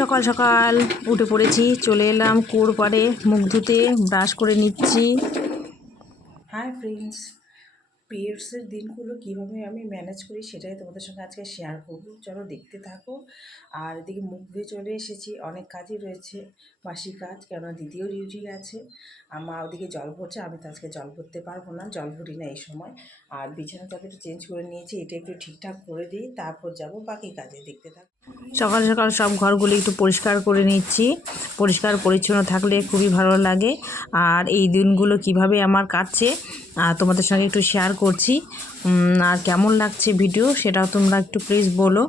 সকাল সকাল উঠে পড়েছি, চলে এলাম কুয়োর পাড়ে মুখ ধুতে, ব্রাশ করে নিচ্ছি। হাই ফ্রেন্ডস, পিরিয়ডসের দিনগুলো কীভাবে আমি ম্যানেজ করি সেটাই তোমাদের সঙ্গে আজকে শেয়ার করবো। চলো দেখতে থাকো। আর এদিকে মুখ ধুয়ে চলে এসেছি, অনেক কাজই রয়েছে, বাসি কাজ, কেননা দিদিও ডিউটি আছে। আমার ওদিকে জল ভরছে, আমি তো আজকে জল ভরতে পারবো না, জল ভরি না এই সময়। আর বিছানা চাদরটা চেঞ্জ করে নিয়েছি, এটা একটু ঠিকঠাক করে দিই, তারপর যাব বাকি কাজে। দেখতে থাকো। সকাল সকাল সব ঘরগুলো একটু পরিষ্কার করে নিচ্ছি। পরিষ্কার পরিচ্ছন্ন থাকলে খুবই ভালো লাগে। আর এই দিনগুলো কিভাবে আমার কাটছে তোমাদের সঙ্গে একটু শেয়ার করছি। আর কেমন লাগছে ভিডিও সেটাও তোমরা একটু প্লিজ বলো।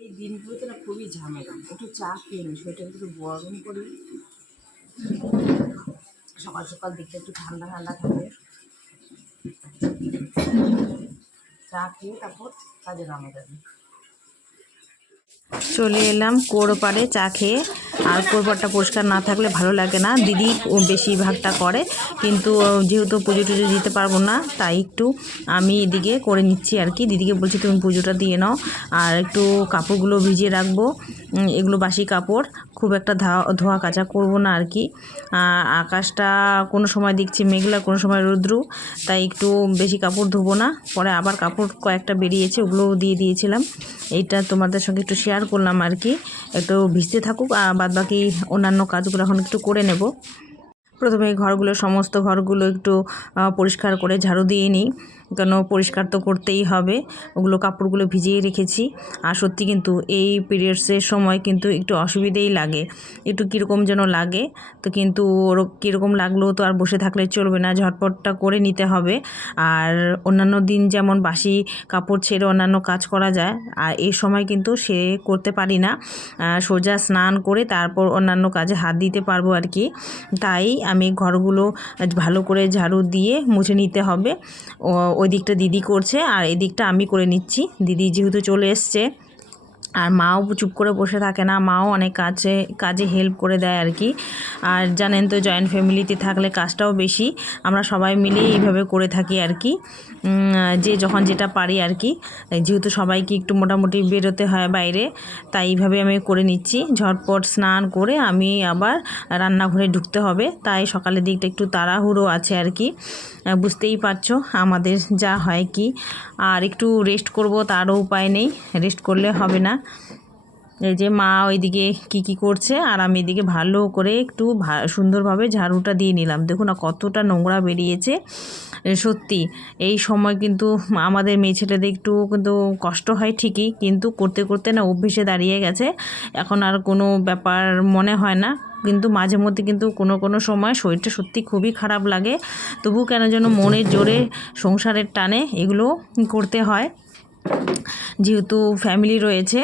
এই দিনগুলোতে না খুবই ঝামেলা। একটু চা খেয়ে নিই, সেটা একটু গরম করি। সকাল সকাল দেখতে একটু ঠান্ডা ঠান্ডা থাকে, চা খেয়ে তারপর কাজে নামা যাবে। চলে এলাম কুয়োর পাড়ে চা খেয়ে। আর কুয়োর পাড়টা পরিষ্কার না থাকলে ভালো লাগে না, দিদি বেশিরভাগটা করে, কিন্তু যেহেতু পুজো টুজো দিতে পারবো না তাই একটু আমি এদিকে করে নিচ্ছি আর কি। দিদিকে বলছি তুমি পুজোটা দিয়ে নাও, আর একটু কাপড়গুলো ভিজিয়ে রাখবো। এগুলো বাসি কাপড়, খুব একটা ধোয়া কাচা করবো না আর কি। আকাশটা কোনো সময় দেখছি মেঘলা, কোনো সময় রৌদ্রু, তাই একটু বেশি কাপড় ধোবো না। পরে আবার কাপড় কয়েকটা বেরিয়েছে, ওগুলোও দিয়ে দিয়েছিলাম। এইটা তোমাদের সঙ্গে একটু শেয়ার করলাম আর কি। একটু ভিজতে থাকুক, বাদবাকি অন্যান্য কাজগুলো এখন একটু করে নেব। প্রথমে সমস্ত ঘরগুলো একটু পরিষ্কার করে ঝাড়ু দিয়ে নিই, কেন পরিষ্কার তো করতেই হবে। ওগুলো কাপড়গুলো ভিজিয়ে রেখেছি। আর সত্যি কিন্তু এই পিরিয়ডসের সময় কিন্তু একটু অসুবিধেই লাগে, একটু কীরকম যেন লাগে। তো কিন্তু ওর কীরকম লাগলেও তো আর বসে থাকলে চলবে না, ঝটপটটা করে নিতে হবে। আর অন্যান্য দিন যেমন বাসি কাপড় ছেড়ে অন্যান্য কাজ করা যায়, আর এই সময় কিন্তু সে করতে পারি না। সোজা স্নান করে তারপর অন্যান্য কাজে হাত দিতে পারবো আর কি। তাই আমি ঘরগুলো ভালো করে ঝাড়ু দিয়ে মুছে নিতে হবে। ওই দিকটা দিদি করছে আর এই দিকটা আমি করে নিচ্ছি। দিদি যেহেতু চলে এসছে, আর মাও চুপ করে বসে থাকে না, মাও অনেক কাজে হেল্প করে দেয় আর কি। আর জানেন তো জয়েন্ট ফ্যামিলিতে থাকলে কাজটাও বেশি, আমরা সবাই মিলে এইভাবে করে থাকি আর কি। যে যখন যেটা পারি আর কি, যেহেতু সবাইকে একটু মোটামুটি বেরোতে হয় বাইরে, তাই এইভাবে আমি করে নিচ্ছি। ঝটপট স্নান করে আমি আবার রান্নাঘরে ঢুকতে হবে, তাই সকালের দিকটা একটু তাড়াহুড়ো আছে আর কি। বুঝতেই পারছো আমাদের যা হয় কি। আর একটু রেস্ট করব, তারও উপায় নেই, রেস্ট করলে হবে না। এই যে মা ওইদিকে কি করছে, আর আমি এদিকে ভালো করে একটু সুন্দরভাবে ঝাড়ুটা দিয়ে নিলাম। দেখুন না কতটা নোংরা বেরিয়েছে। সত্যি এই সময় কিন্তু আমাদের মেয়ে ছেলেদের একটু কিন্তু কষ্ট হয় ঠিকই, কিন্তু করতে করতে না অভ্যেসে দাঁড়িয়ে গেছে, এখন আর কোনো ব্যাপার মনে হয় না। কিন্তু মাঝে মধ্যে কিন্তু কোনো সময় শরীরটা সত্যি খুবই খারাপ লাগে, তবু কেন যেন মনের জোরে সংসারের টানে এগুলো করতে হয়। যেহেতু ফ্যামিলি রয়েছে,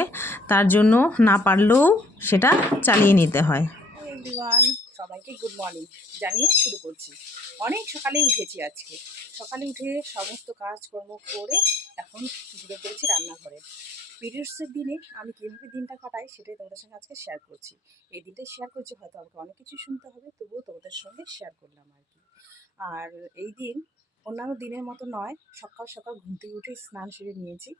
তার জন্য না পারলেও সেটা চালিয়ে নিতে হয়। এভরিওয়ান, সবাইকে গুড মর্নিং জানিয়ে শুরু করছি। অনেক সকালে উঠেছি আজকে। সকালে উঠে সমস্ত কাজকর্ম করে এখন ঢুকে পড়েছি রান্নাঘরে। পিরিয়ডসের দিনে আমি কীভাবে দিনটা কাটাই সেটাই তোমাদের সঙ্গে আজকে শেয়ার করছি। এই দিনটাই শেয়ার করছি, হয়তো আমাকে অনেক কিছু শুনতে হবে, তবুও তোমাদের সঙ্গে শেয়ার করলাম আর কি। আর এই দিন অন্যান্য দিনের মতো নয়, সকাল সকাল ঘুম থেকে উঠে স্নান সেরে নিয়েছি,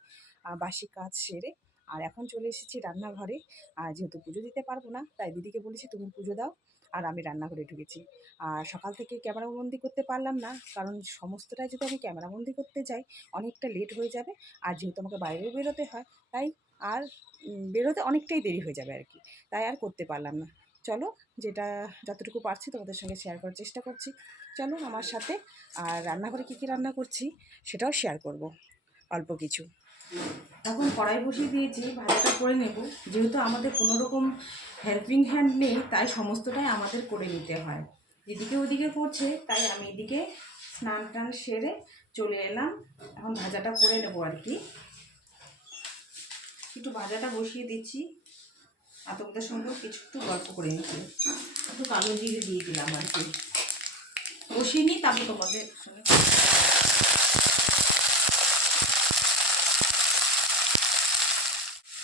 বাসি কাজ সেরে। আর এখন চলে এসেছি রান্নাঘরে। আর যেহেতু পুজো দিতে পারবো না, তাই দিদিকে বলেছি তুমি পুজো দাও, আর আমি রান্নাঘরে ঢুকেছি। আর সকাল থেকে ক্যামেরাবন্দি করতে পারলাম না, কারণ সমস্তটাই যদি আমি ক্যামেরাবন্দি করতে যাই অনেকটা লেট হয়ে যাবে। আর যেহেতু আমাকে বাইরেও বেরোতে হয়, তাই আর বেরোতে অনেকটাই দেরি হয়ে যাবে আর কি, তাই আর করতে পারলাম না। চলো, যেটা যতটুকু পারছি তোমাদের সঙ্গে শেয়ার করার চেষ্টা করছি। চলো আমার সাথে। আর রান্নাঘরে কী রান্না করছি সেটাও শেয়ার করব অল্প কিছু। এখন কড়াই বসিয়ে দিয়েছি, ভাতটা করে নেব। যেহেতু আমাদের কোনো রকম হেল্পিং হ্যান্ড নেই, তাই সমস্তটাই আমাদের করে নিতে হয়। দিদিকে ওদিকে করছে, তাই আমি এদিকে স্নান টান সেরে চলে এলাম। এখন ভাজাটা করে নেব আর কি। একটু ভাজাটা বসিয়ে দিচ্ছি, আর তোমাদের সঙ্গেও একটু গল্প করে নিচ্ছি। একটু কালো জিরে দিয়ে দিলাম আর কি, বসিয়ে নিই, তারপর তোমাদের সঙ্গে।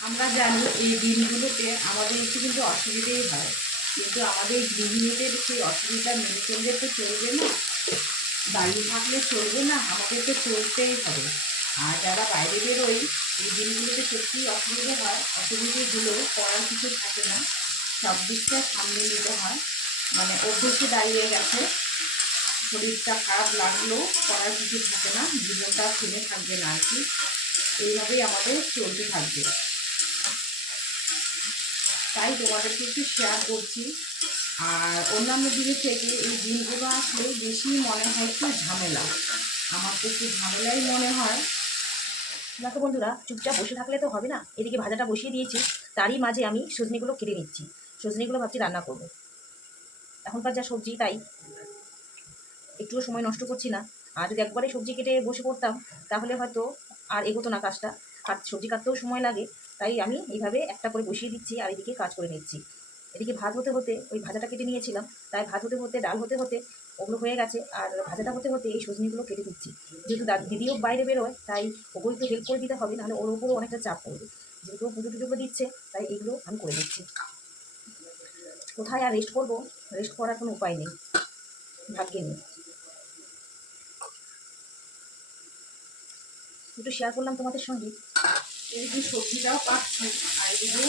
আমরা জানি এই দিনগুলোতে আমাদের একটু কিন্তু অসুবিধেই হয়, কিন্তু আমাদের গৃহিণীদের সেই অসুবিধা মেনে চললে তো চলবে না। দাঁড়িয়ে থাকলে চলবে না, আমাদেরকে চলতেই হবে। আর যারা বাইরে বেরোই এই দিনগুলোতে সত্যি অসুবিধে হয়, অসুবিধেগুলো করার কিছু থাকে না, সব দিকটা সামনে নিতে হয়। মানে অভ্যেসে দাঁড়িয়ে গেছে, শরীরটা খারাপ লাগলেও করার কিছু থাকে না, জীবনটা থেমে থাকবে না আর কি, এইভাবেই আমাদের চলতে থাকবে। তাই তোমাদেরকে একটু শেয়ার করছি। আর অন্যান্য দিনের থেকে এই দিনগুলো আসলে বেশি মনে হয় একটু ঝামেলা, আমার তো একটু ঝামেলাই মনে হয়। দেখো বন্ধুরা, চুপচাপ বসে থাকলে তো হবে না। এদিকে ভাজাটা বসিয়ে দিয়েছি, তারই মাঝে আমি সজনেগুলো কেটে নিচ্ছি। সজনেগুলো ভাবছি রান্না করবো। এখনকার যা সবজি, তাই একটুও সময় নষ্ট করছি না। আর যদি একবারে সবজি কেটে বসে পড়তাম তাহলে হয়তো আর এগোতো না কাজটা, সবজি কাটতেও সময় লাগে। তাই আমি এইভাবে একটা করে বসিয়ে দিচ্ছি আর এদিকে কাজ করে নিচ্ছি। এদিকে ভাত হতে হতে ওই ভাজাটা কেটে নিয়েছিলাম, তাই ভাত হতে হতে ডাল হতে হতে ওগুলো হয়ে গেছে, আর ভাজাটা হতে হতে এই সজনিগুলো কেটে দিচ্ছি। যেহেতু দিদিও বাইরে বেরোয়, তাই ওকে একটু হেল্প করে দিতে হবে, নাহলে ওর উপরও অনেকটা চাপ পড়বে। যেহেতু পুজো টুজোগুলো দিচ্ছে, তাই এগুলো আমি করে দিচ্ছি। কোথায় আর রেস্ট করবো, রেস্ট করার কোনো উপায় নেই, ভাগ্যে নেই। একটু শেয়ার করলাম তোমাদের সঙ্গে। এদিকে সবজিটাও কাটছি আর এদিকে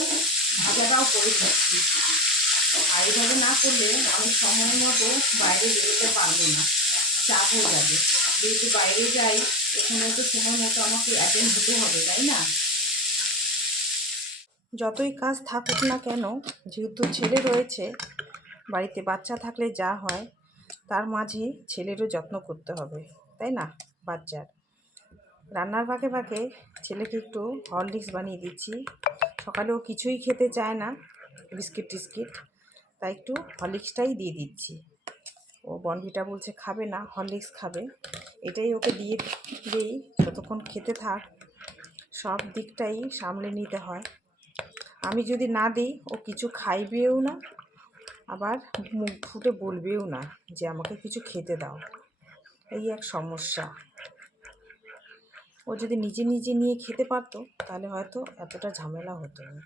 ভাজাটাও করে দিচ্ছি। আর এইভাবে না করলে আমি সময় মতো বাইরে বেরোতে পারবো না, চাপ হয়ে যাবে। যেহেতু বাইরে যাই, এখানে তো সময় মতো আমাকে অ্যাটেন্ড হতে হবে, তাই না? যতই কাজ থাকুক না কেন, যেহেতু ছেলে রয়েছে বাড়িতে, বাচ্চা থাকলে যা হয় তার মাঝে ছেলেরও যত্ন করতে হবে, তাই না? বাচ্চার রান্নার ফাঁকে ফাঁকে ছেলেকে একটু হরলিক্স বানিয়ে দিচ্ছি। সকালেও কিছুই খেতে চায় না, বিস্কিট টিস্কিট, তাই একটু হরলিক্সটাই দিয়ে দিচ্ছি। ও বনভিটা বলছে খাবে না, হরলিক্স খাবে, এটাই ওকে দিয়ে দিই। যতক্ষণ খেতে থাক, সব দিকটাই সামলে নিতে হয়। আমি যদি না দিই ও কিছু খাইবেও না, আবার মুখ ফুটে বলবেও না যে আমাকে কিছু খেতে দাও। এই এক সমস্যা। ও যদি নিজে নিজে নিয়ে খেতে পারতো তাহলে হয়তো এতটা ঝামেলা হতো না।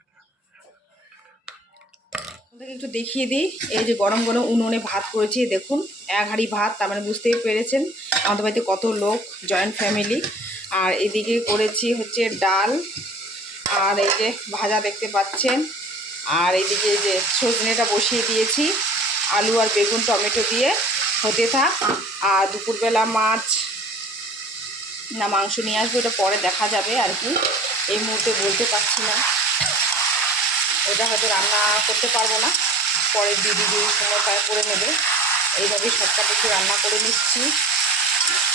আপনাদেরকে একটু দেখিয়ে দিই, এই যে গরম গরম উনুনে ভাত করেছি, দেখুন 1 হাঁড়ি ভাত, তার মানে বুঝতেই পেরেছেন আমাদের বাড়িতে কত লোক, জয়েন্ট ফ্যামিলি। আর এদিকে করেছি হচ্ছে ডাল, আর এই যে ভাজা দেখতে পাচ্ছেন, আর এইদিকে এই যে সজনেটা বসিয়ে দিয়েছি, আলু আর বেগুন টমেটো দিয়ে হতে থাক। আর দুপুরবেলা মাছ না মাংস নিয়ে আসবো, এটা পরে দেখা যাবে আর কি, এই মুহূর্তে বলতে পারছি না। ওটা হয়তো রান্না করতে পারবো না, পরে দিদি যে সময় পায় করে নেবে। এইভাবেই শর্টকাট একটু রান্না করে নিচ্ছি।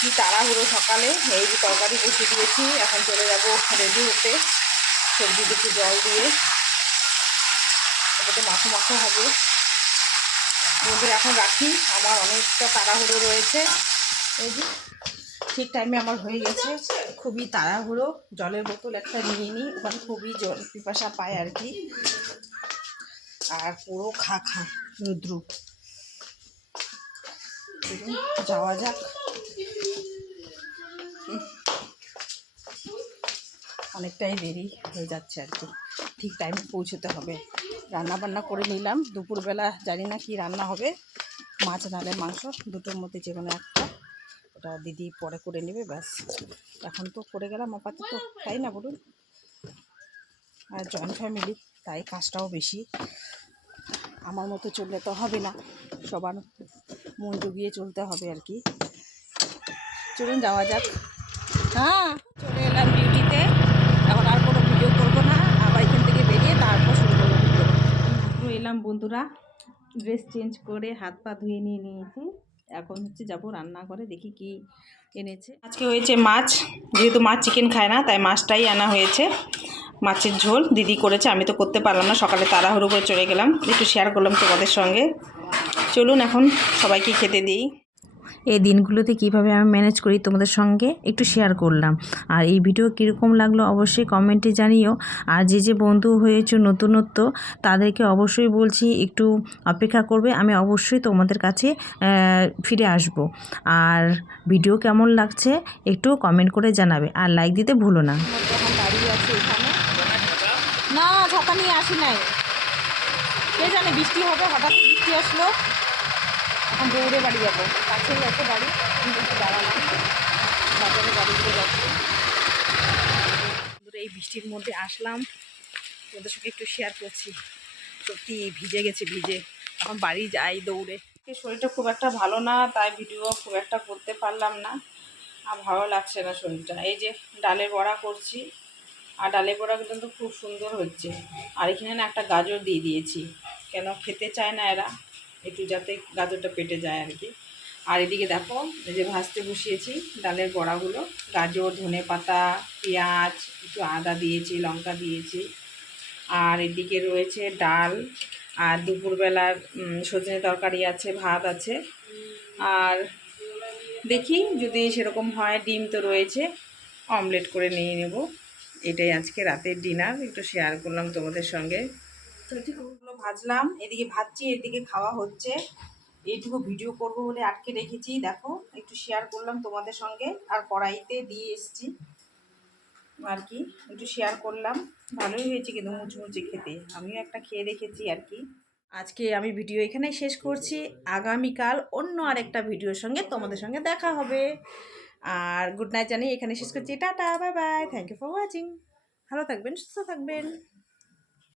কি তাড়াহুড়ো সকালে, এই যে তরকারি বসিয়ে দিয়েছি, এখন চলে যাবো রেডি হতে, সবজিতে একটু জল দিয়ে, এটা তো মাখো মাখো হবে। বন্ধুরা এখন রাখি, আমার অনেকটা তাড়াহুড়ো রয়েছে। এই যে ঠিক টাইমে আমার হয়ে গেছে, খুবই তাড়াহুড়ো। জলের বোতল একটা নিয়ে নিই, ওখানে খুবই জল পিপাসা পায় আর কি। আর পুরো খা খা রুদ্র, যাওয়া যাক। অনেকটাই দেরি হয়ে যাচ্ছে আর কি, ঠিক টাইমে পৌঁছতে হবে। রান্না বান্না করে নিলাম, দুপুরবেলা জানি না কি রান্না হবে, মাছ নালে মাংস, দুটোর মধ্যে যে কোনো একটা, ওটা দিদি পরে করে নেবে, ব্যাস। এখন তো করে গেলাম আপাতত, তাই না বলুন? আর জয়েন্ট ফ্যামিলি, তাই কাজটাও বেশি। আমার মতো চললে তো হবে না, সবার মন জুগিয়ে চলতে হবে আর কি। চলুন যাওয়া যাক। হ্যাঁ, চলে এলাম ডিউটিতে, এখন আর কোনো ভিডিও করবো না, আবার এখান থেকে বেরিয়ে তারপর শুরু করবো ভিডিও। এলাম বন্ধুরা, ড্রেস চেঞ্জ করে হাত পা ধুয়ে নিয়েছি, এখন হচ্ছে যাবো রান্নাঘরে, দেখি কি এনেছে। আজকে হয়েছে মাছ, যেহেতু মাছ চিকেন খায় না, তাই মাছটাই আনা হয়েছে। মাছের ঝোল দিদি করেছে, আমি তো করতে পারলাম না, সকালে তাড়াহুড়ো করে চলে গেলাম, একটু শেয়ার করলাম তোমাদের সঙ্গে। চলুন এখন সবাইকে খেতে দিই। এই দিনগুলোতে কিভাবে আমি ম্যানেজ করি তোমাদের সঙ্গে একটু শেয়ার করলাম। আর এই ভিডিও কীরকম লাগলো অবশ্যই কমেন্টে জানিও। আর যে বন্ধু হয়েছে নতুনত্ব, তাদেরকে অবশ্যই বলছি একটু অপেক্ষা করবে, আমি অবশ্যই তোমাদের কাছে ফিরে আসব। আর ভিডিও কেমন লাগছে একটু কমেন্ট করে জানাবে, আর লাইক দিতে ভুলো না। দাঁড়িয়ে আছে এখানে, না ছাতা নিয়ে আসি নাই, কে জানে বৃষ্টি হবে, হঠাৎ বৃষ্টি আসলো। এখন দৌড়ে বাড়ি যাবো, কাছেই আছে বাড়ি, কিন্তু একটু দাঁড়ালাম, বাজারে গাড়ি দিয়ে যাচ্ছি। দূরে এই বৃষ্টির মধ্যে আসলাম, তোমাদের সঙ্গে একটু শেয়ার করছি। সত্যি ভিজে গেছে, ভিজে এখন বাড়ি যাই দৌড়ে। শরীরটা খুব একটা ভালো না, তাই ভিডিও খুব একটা করতে পারলাম না, আর ভালো লাগছে না শরীরটা। এই যে ডালের বড়া করছি, আর ডালের বড়া কিন্তু খুব সুন্দর হচ্ছে। আর এখানে না একটা গাজর দিয়ে দিয়েছি, কেন খেতে চায় না এরা, একটু যাতে গাজরটা পেটে যায় আর কি। আর এদিকে দেখো এই যে ভাজতে বসিয়েছি ডালের বড়াগুলো, গাজর, ধনেপাতা, পেঁয়াজ, একটু আদা দিয়েছি, লঙ্কা দিয়েছি। আর এদিকে রয়েছে ডাল, আর দুপুরবেলার সজনে তরকারি আছে, ভাত আছে। আর দেখি যদি সেরকম হয়, ডিম তো রয়েছে, অমলেট করে নিয়ে নেব। এটাই আজকে রাতের ডিনার, একটু শেয়ার করলাম তোমাদের সঙ্গে। ওগুলো ভাজলাম, এদিকে ভাজছি, এদিকে খাওয়া হচ্ছে। এইটুকু ভিডিও করব বলে আটকে রেখেছি, দেখো একটু শেয়ার করলাম তোমাদের সঙ্গে। আর কড়াইতে দিয়ে এসছি আর কি, একটু শেয়ার করলাম। ভালোই হয়েছে কিন্তু মুচমুচে খেতে, আমিও একটা খেয়ে দেখেছি আর কি। আজকে আমি ভিডিও এখানেই শেষ করছি, আগামীকাল অন্য আরেকটা ভিডিওর সঙ্গে তোমাদের সঙ্গে দেখা হবে। আর গুড নাইট জানিয়ে এখানে শেষ করছি, tata, bye bye, thank you for watching. ভালো থাকবেন, সুস্থ থাকবেন।